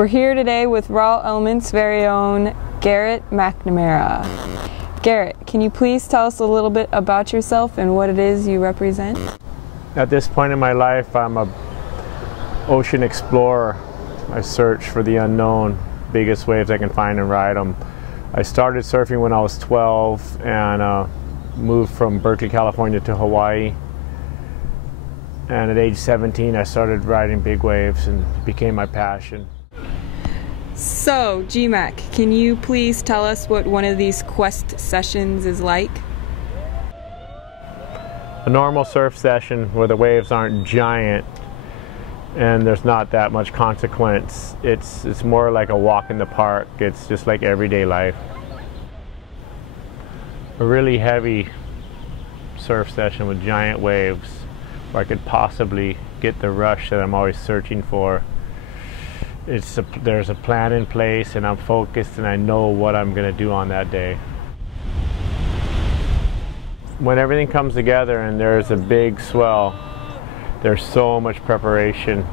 We're here today with Raw Element's very own Garrett McNamara. Garrett, can you please tell us a little bit about yourself and what it is you represent? At this point in my life, I'm an ocean explorer. I search for the unknown, biggest waves I can find and ride them. I started surfing when I was 12 and moved from Berkeley, California to Hawaii. And at age 17, I started riding big waves and it became my passion. So, GMAC, can you please tell us what one of these quest sessions is like? A normal surf session where the waves aren't giant and there's not that much consequence. It's more like a walk in the park. It's just like everyday life. A really heavy surf session with giant waves where I could possibly get the rush that I'm always searching for. There's a plan in place and I'm focused and I know what I'm going to do on that day. When everything comes together and there's a big swell, there's so much preparation.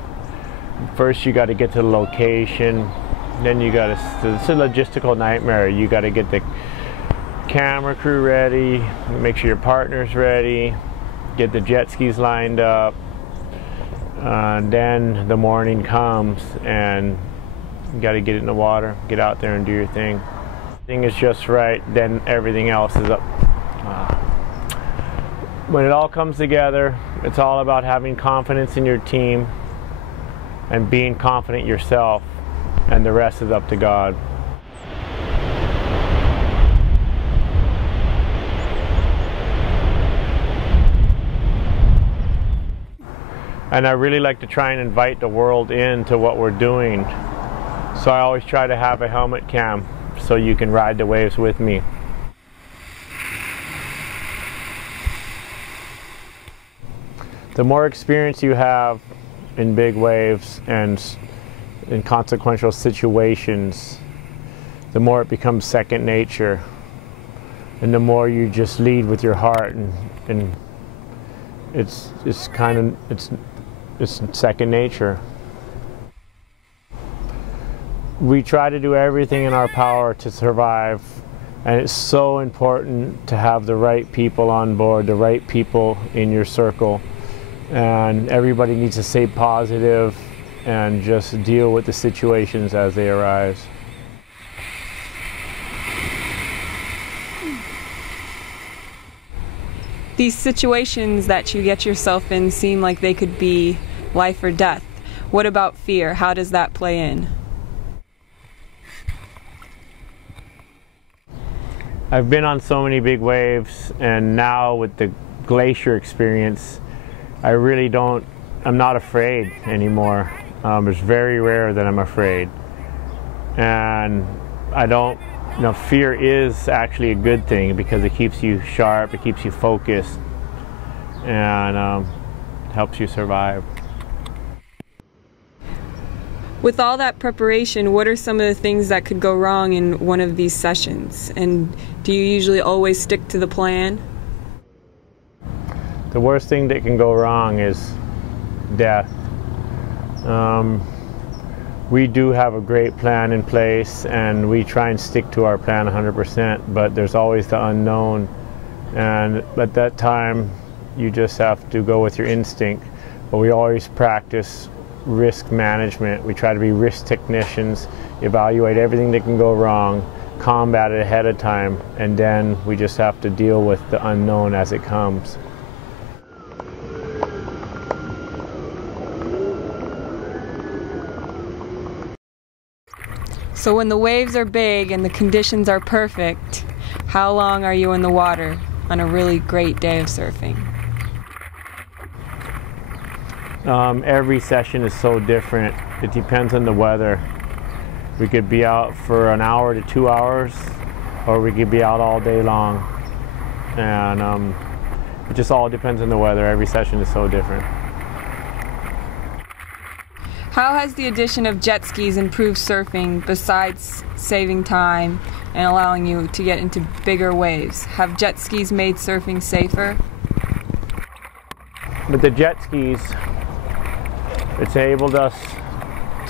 First you got to get to the location, then you got to, it's a logistical nightmare. You got to get the camera crew ready, make sure your partner's ready, get the jet skis lined up. Then the morning comes and you got to get it in the water, get out there and do your thing. Thing is just right, then everything else is up. When it all comes together, it's all about having confidence in your team and being confident yourself, and the rest is up to God. And I really like to try and invite the world into what we're doing. So I always try to have a helmet cam so you can ride the waves with me. The more experience you have in big waves and in consequential situations, the more it becomes second nature. And the more you just lead with your heart and it's second nature. We try to do everything in our power to survive, and it's so important to have the right people on board, the right people in your circle, and everybody needs to stay positive and just deal with the situations as they arise. These situations that you get yourself in seem like they could be life or death. What about fear? How does that play in? I've been on so many big waves, and now with the glacier experience, I'm not afraid anymore. It's very rare that I'm afraid. And fear is actually a good thing because it keeps you sharp, it keeps you focused, and helps you survive. With all that preparation, what are some of the things that could go wrong in one of these sessions? And do you usually always stick to the plan? The worst thing that can go wrong is death. We do have a great plan in place and we try and stick to our plan 100%, but there's always the unknown, and at that time you just have to go with your instinct. But we always practice risk management. We try to be risk technicians, evaluate everything that can go wrong, combat it ahead of time, and then we just have to deal with the unknown as it comes. So when the waves are big and the conditions are perfect, how long are you in the water on a really great day of surfing? Every session is so different. It depends on the weather. We could be out for an hour to 2 hours, or we could be out all day long. And it just all depends on the weather. Every session is so different. How has the addition of jet skis improved surfing besides saving time and allowing you to get into bigger waves? Have jet skis made surfing safer? With the jet skis, it's enabled us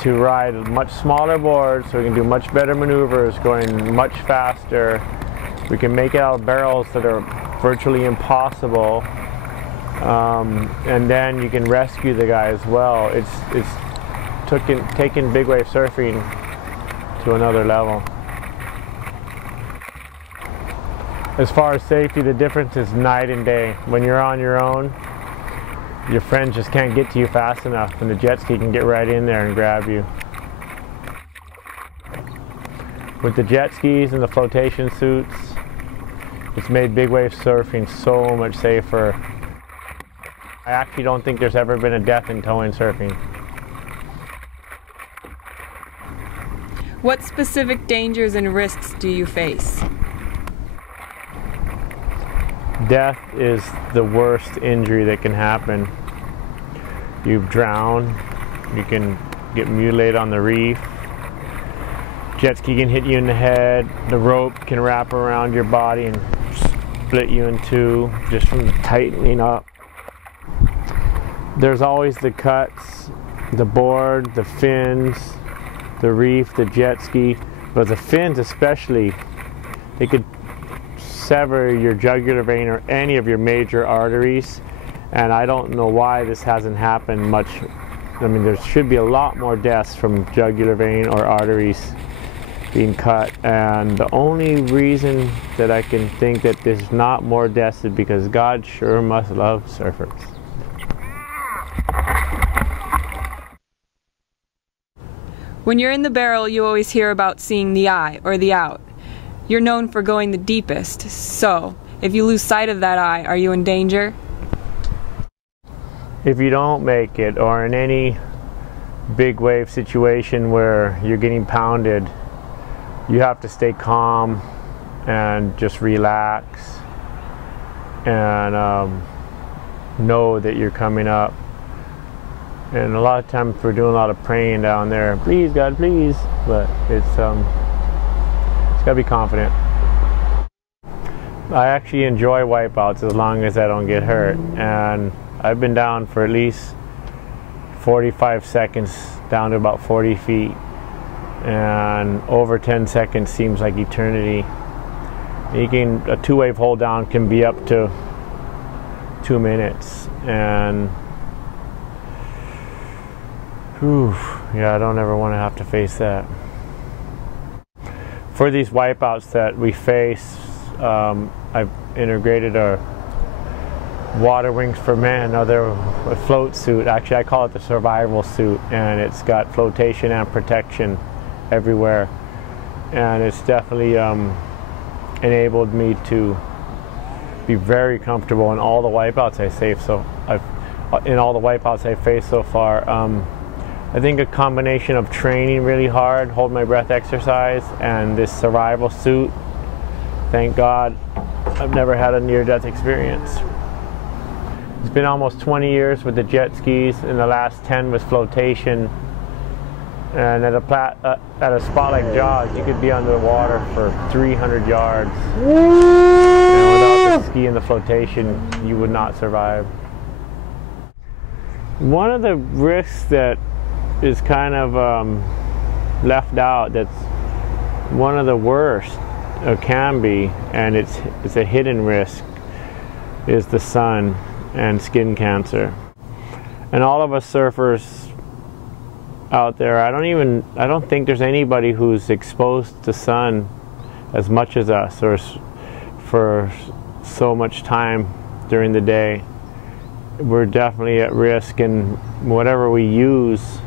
to ride much smaller boards so we can do much better maneuvers, going much faster. We can make it out of barrels that are virtually impossible. And then you can rescue the guy as well. It's taking big wave surfing to another level. As far as safety, the difference is night and day. When you're on your own, your friends just can't get to you fast enough, and the jet ski can get right in there and grab you. With the jet skis and the flotation suits, it's made big wave surfing so much safer. I actually don't think there's ever been a death in towing surfing. What specific dangers and risks do you face? Death is the worst injury that can happen. You drown, you can get mutilated on the reef, jet ski can hit you in the head, the rope can wrap around your body and split you in two just from tightening up. There's always the cuts, the board, the fins, the reef, the jet ski, but the fins especially, they could sever your jugular vein or any of your major arteries, and I don't know why this hasn't happened much. I mean, there should be a lot more deaths from jugular vein or arteries being cut, and the only reason that I can think that there's not more deaths is because God sure must love surfers. When you're in the barrel, you always hear about seeing the eye or the out. You're known for going the deepest, so if you lose sight of that eye, are you in danger? If you don't make it, or in any big wave situation where you're getting pounded, you have to stay calm and just relax and know that you're coming up. And a lot of times we're doing a lot of praying down there, please God, please, but it's gotta be confident. I actually enjoy wipeouts as long as I don't get hurt, and I've been down for at least 45 seconds down to about 40 feet, and over 10 seconds seems like eternity. A two-wave hold down can be up to 2 minutes, and yeah, I don't ever want to have to face that. For these wipeouts that we face, I've integrated our Water Wings for Men, other float suit. Actually, I call it the survival suit, and it's got flotation and protection everywhere. And it's definitely enabled me to be very comfortable in all the wipeouts I faced so far. I think a combination of training really hard, hold my breath exercise, and this survival suit, thank God, I've never had a near-death experience. It's been almost 20 years with the jet skis, and the last 10 was flotation. And at a spot like Jaws, you could be under the water for 300 yards. And without the ski and the flotation, you would not survive. One of the risks that is kind of left out, that's one of the worst, or can be, and it's a hidden risk, is the sun and skin cancer. And all of us surfers out there, I don't think there's anybody who's exposed to sun as much as us, or for so much time during the day. We're definitely at risk, and whatever we use,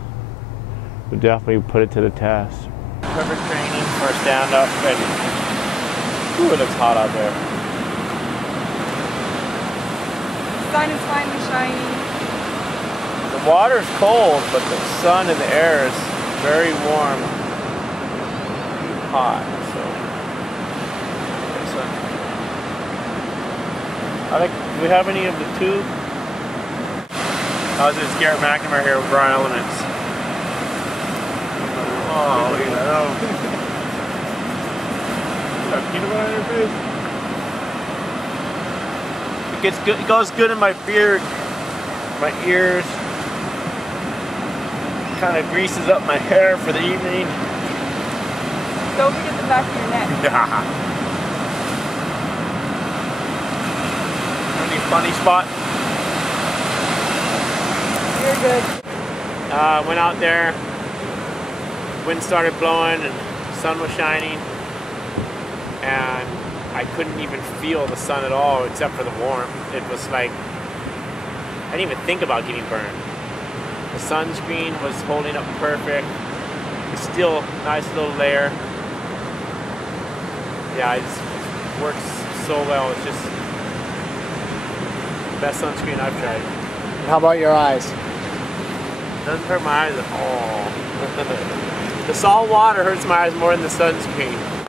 we definitely put it to the test. Perfect training for stand-up, and ooh, it looks hot out there. The sun is finally shining. The water's cold, but the sun and the air is very warm, hot. Do we have any of the two? This is Garrett McNamara here with Brian Elements. Oh, look at that. Oh. Is that peanut butter on your face? It gets good. It goes good in my beard, my ears. kind of greases up my hair for the evening. Don't forget the back of your neck. Any funny spot? You're good. Went out there, wind started blowing and the sun was shining, and I couldn't even feel the sun at all except for the warmth. It was like, I didn't even think about getting burned. The sunscreen was holding up perfect. It's still a nice little layer. Yeah, it works so well. It's just the best sunscreen I've tried. How about your eyes? Doesn't hurt my eyes at all. The salt water hurts my eyes more than the sunscreen.